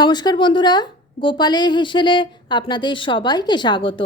নমস্কার বন্ধুরা, গোপালে হেসেলে আপনাদের সবাইকে স্বাগত।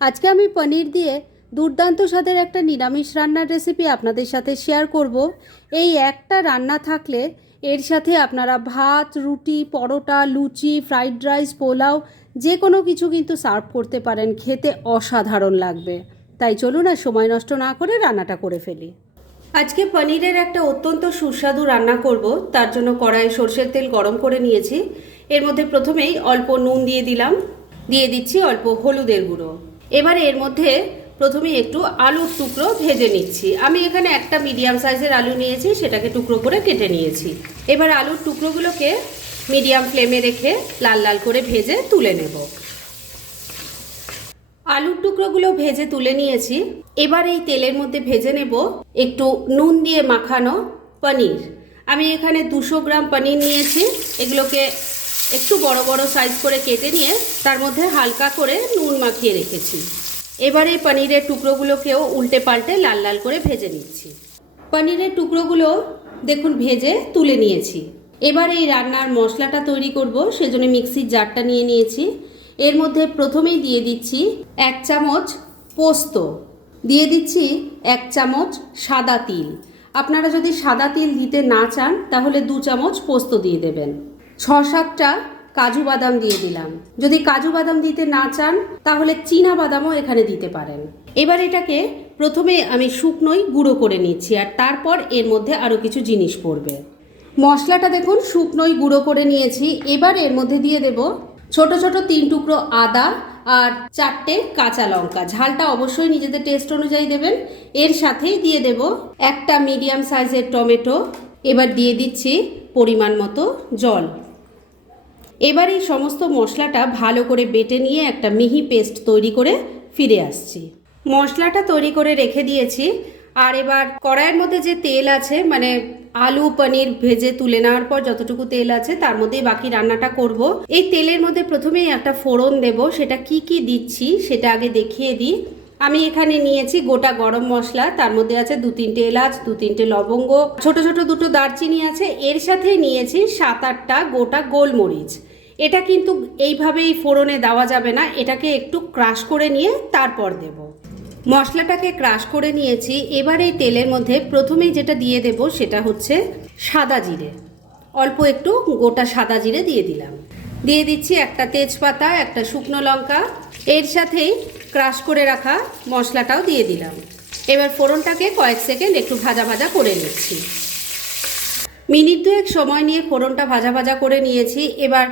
আজকে আমি পনির দিয়ে দুর্দান্ত স্বাদের একটা নিরামিষ রান্নার রেসিপি আপনাদের সাথে শেয়ার করব। এই একটা রান্না থাকলে এর সাথে আপনারা ভাত, রুটি, পরোটা, লুচি ফ্রাইড রাইস পোলাও যে কোনো কিছু কিন্তু সার্ভ করতে পারেন, খেতে অসাধারণ লাগবে। তাই চলুন আর সময় নষ্ট না করে রান্নাটা করে ফেলি। আজকে পনিরের একটা অত্যন্ত সুস্বাদু রান্না করব। তার জন্য কড়াইয়ে সর্ষের তেল গরম করে নিয়েছি। এর মধ্যে প্রথমেই অল্প নুন দিয়ে দিলাম। দিয়ে দিচ্ছি অল্প হলুদের গুঁড়ো। এবার এর মধ্যে প্রথমেই একটু আলুর টুকরো ভেজে নিচ্ছি। আমি এখানে একটা মিডিয়াম সাইজের আলু নিয়েছি, সেটাকে টুকরো করে কেটে নিয়েছি। এবার আলুর টুকরোগুলোকে মিডিয়াম ফ্লেমে রেখে লাল লাল করে ভেজে তুলে নেব। আলুর টুকরোগুলো ভেজে তুলে নিয়েছি। এবার এই তেলের মধ্যে ভেজে নেব একটু নুন দিয়ে মাখানো পনির। আমি এখানে দুশো গ্রাম পনির নিয়েছি। এগুলোকে একটু বড় বড় সাইজ করে কেটে নিয়ে তার মধ্যে হালকা করে নুন মাখিয়ে রেখেছি। এবার এই পনিরের টুকরোগুলোকেও উল্টে পাল্টে লাল লাল করে ভেজে নিচ্ছি। পনিরের টুকরোগুলো দেখুন ভেজে তুলে নিয়েছি। এবার এই রান্নার মশলাটা তৈরি করব, সেজন্য মিক্সির জারটা নিয়ে নিয়েছি। এর মধ্যে প্রথমেই দিয়ে দিচ্ছি এক চামচ পোস্ত। দিয়ে দিচ্ছি এক চামচ সাদা তিল। আপনারা যদি সাদা তিল দিতে না চান, তাহলে দু চামচ পোস্ত দিয়ে দেবেন। ছ সাতটা কাজু বাদাম দিয়ে দিলাম। যদি কাজু বাদাম দিতে না চান, তাহলে চীনা বাদামও এখানে দিতে পারেন। এবার এটাকে প্রথমে আমি শুকনোই গুঁড়ো করে নিচ্ছি, আর তারপর এর মধ্যে আরও কিছু জিনিস পড়বে। মশলাটা দেখুন, শুকনোই গুঁড়ো করে নিয়েছি। এবার এর মধ্যে দিয়ে দেব ছোট ছোট তিন টুকরো আদা আর চারটে কাঁচা লঙ্কা। ঝালটা অবশ্যই নিজেদের টেস্ট অনুযায়ী দেবেন। এর সাথেই দিয়ে দেব একটা মিডিয়াম সাইজের টমেটো। এবার দিয়ে দিচ্ছি পরিমাণ মতো জল। এবার এই সমস্ত মশলাটা ভালো করে বেটে নিয়ে একটা মিহি পেস্ট তৈরি করে ফিরে আসছি। মশলাটা তৈরি করে রেখে দিয়েছি। আর এবার কড়াইয়ের মধ্যে যে তেল আছে মানে আলু, পনির ভেজে তুলে নেওয়ার পর যতটুকু তেল আছে তার মধ্যেই বাকি রান্নাটা করব। এই তেলের মধ্যে প্রথমেই একটা ফোড়ন দেব, সেটা কি কি দিচ্ছি সেটা আগে দেখিয়ে দিই। আমি এখানে নিয়েছি গোটা গরম মশলা, তার মধ্যে আছে দু তিনটে এলাচ, দু তিনটে লবঙ্গ, ছোট ছোট দুটো দারচিনি আছে, এর সাথে নিয়েছি সাত আটটা গোটা গোলমরিচ। এটা কিন্তু এইভাবেই ফোড়নে দেওয়া যাবে না, এটাকে একটু ক্রাশ করে নিয়ে তারপর দেব। মশলাটাকে ক্রাশ করে নিয়েছি। এবার এই তেলের মধ্যে প্রথমেই যেটা দিয়ে দেব সেটা হচ্ছে সাদা জিরে। অল্প একটু গোটা সাদা জিরে দিয়ে দিলাম। দিয়ে দিচ্ছি একটা তেজপাতা, একটা শুকনো লঙ্কা। এর সাথেই ক্রাশ করে রাখা মশলাটাও দিয়ে দিলাম। এবার ফোড়নটাকে কয়েক সেকেন্ড একটু ভাজা ভাজা করে নিচ্ছি। মিনিট দুয়েক সময় নিয়ে ফোড়নটা ভাজা ভাজা করে নিয়েছি। এবার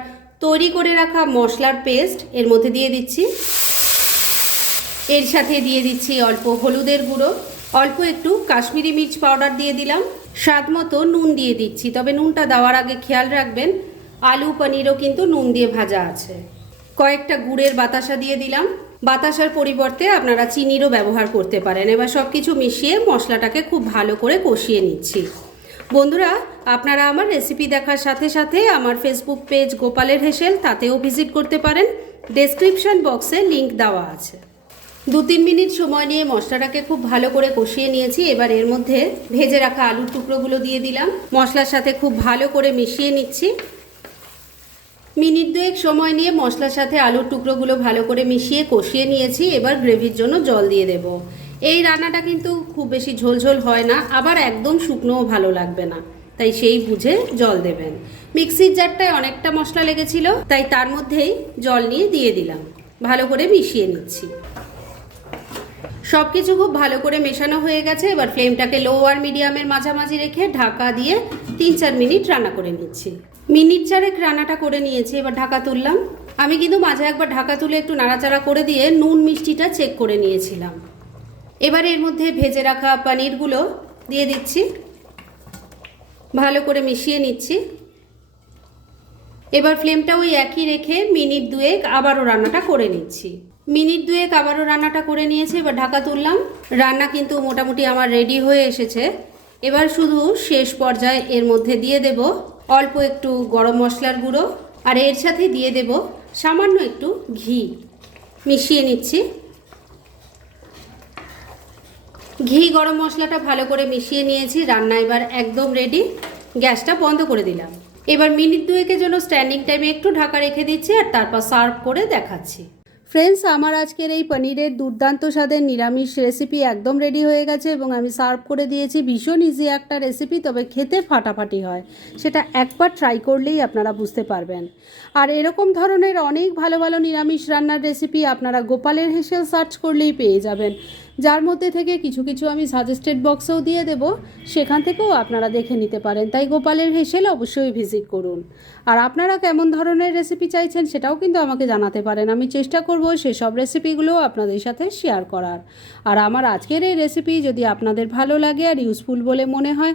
তৈরি করে রাখা মশলার পেস্ট এর মধ্যে দিয়ে দিচ্ছি। এর সাথে দিয়ে দিচ্ছি অল্প হলুদের গুঁড়ো, অল্প একটু কাশ্মীরি মির্চ পাউডার দিয়ে দিলাম, স্বাদ মতো নুন দিয়ে দিচ্ছি। তবে নুনটা দেওয়ার আগে খেয়াল রাখবেন, আলু পনিরও কিন্তু নুন দিয়ে ভাজা আছে। কয়েকটা গুড়ের বাতাসা দিয়ে দিলাম। বাতাসার পরিবর্তে আপনারা চিনিরও ব্যবহার করতে পারেন। এবার সব কিছু মিশিয়ে মশলাটাকে খুব ভালো করে কষিয়ে নিচ্ছি। বন্ধুরা, আপনারা আমার রেসিপি দেখার সাথে সাথে আমার ফেসবুক পেজ গোপালের হেসেল, তাতেও ভিজিট করতে পারেন। ডেসক্রিপশন বক্সে লিংক দেওয়া আছে। দু তিন মিনিট সময় নিয়ে মশলাটাকে খুব ভালো করে কষিয়ে নিয়েছি। এবার এর মধ্যে ভেজে রাখা আলুর টুকরোগুলো দিয়ে দিলাম। মশলার সাথে খুব ভালো করে মিশিয়ে নিচ্ছি। মিনিট দুয়েক সময় নিয়ে মশলার সাথে আলুর টুকরোগুলো ভালো করে মিশিয়ে কষিয়ে নিয়েছি। এবার গ্রেভির জন্য জল দিয়ে দেব। এই রান্নাটা কিন্তু খুব বেশি ঝোলঝোল হয় না, আবার একদম শুকনোও ভালো লাগবে না। তাই সেই বুঝে জল দেবেন। মিক্সির জারটায় অনেকটা মশলা লেগেছিল, তাই তার মধ্যেই জল নিয়ে দিয়ে দিলাম। ভালো করে মিশিয়ে নিচ্ছি। সব কিছু খুব ভালো করে মেশানো হয়ে গেছে। এবার ফ্লেমটাকে লো আর মিডিয়ামের মাঝামাঝি রেখে ঢাকা দিয়ে তিন চার মিনিট রান্না করে নিচ্ছি। মিনিট চারেক রান্নাটা করে নিয়েছি, এবার ঢাকা তুললাম। আমি কিন্তু মাঝে একবার ঢাকা তুলে একটু নাড়াচাড়া করে দিয়ে নুন মিষ্টিটা চেক করে নিয়েছিলাম। এবার এর মধ্যে ভেজে রাখা পনিরগুলো দিয়ে দিচ্ছি। ভালো করে মিশিয়ে নিচ্ছি। এবার ফ্লেমটা ওই একই রেখে মিনিট দুয়েক আবারও রান্নাটা করে নিচ্ছি। মিনিট দুয়েক আবারও রান্নাটা করে নিয়েছি, এবার ঢাকা তুললাম। রান্না কিন্তু মোটামুটি আমার রেডি হয়ে এসেছে। এবার শুধু শেষ পর্যায়ে এর মধ্যে দিয়ে দেব অল্প একটু গরম মশলার গুঁড়ো, আর এর সাথে দিয়ে দেব সামান্য একটু ঘি। মিশিয়ে নিচ্ছি। ঘি গরম মশলাটা ভালো করে মিশিয়ে নিয়েছি, রান্না এবার একদম রেডি গ্যাসটা বন্ধ করে দিলাম। এবার মিনিট দুয়েকের জন্য স্ট্যান্ডিং টাইমে একটু ঢাকা রেখে দিচ্ছি, আর তারপর সার্ভ করে দেখাচ্ছি। ফ্রেন্ডস আমার আজকের এই পনিরের দুর্দান্ত স্বাদের নিরামিষ রেসিপি একদম রেডি হয়ে গেছে এবং আমি সার্ভ করে দিয়েছি ভীষণ ইজি একটা রেসিপি তবে খেতে ফাটাফাটি হয়। সেটা একবার ট্রাই করলেই আপনারা বুঝতে পারবেন। আর এরকম ধরনের অনেক ভালো ভালো নিরামিষ রান্নার রেসিপি আপনারা গোপালের হেসেল সার্চ করলেই পেয়ে যাবেন। যার মধ্যে থেকে কিছু কিছু আমি সাজেস্টেড বক্সেও দিয়ে দেব। সেখান থেকেও আপনারা দেখে নিতে পারেন। তাই গোপালের হেসেল অবশ্যই ভিজিট করুন। আর আপনারা কেমন ধরনের রেসিপি চাইছেন সেটাও কিন্তু আমাকে জানাতে পারেন। আমি চেষ্টা করব সেসব রেসিপিগুলো আপনাদের সাথে শেয়ার করার। আর আমার আজকের এই রেসিপি যদি আপনাদের ভালো লাগে আর ইউজফুল বলে মনে হয়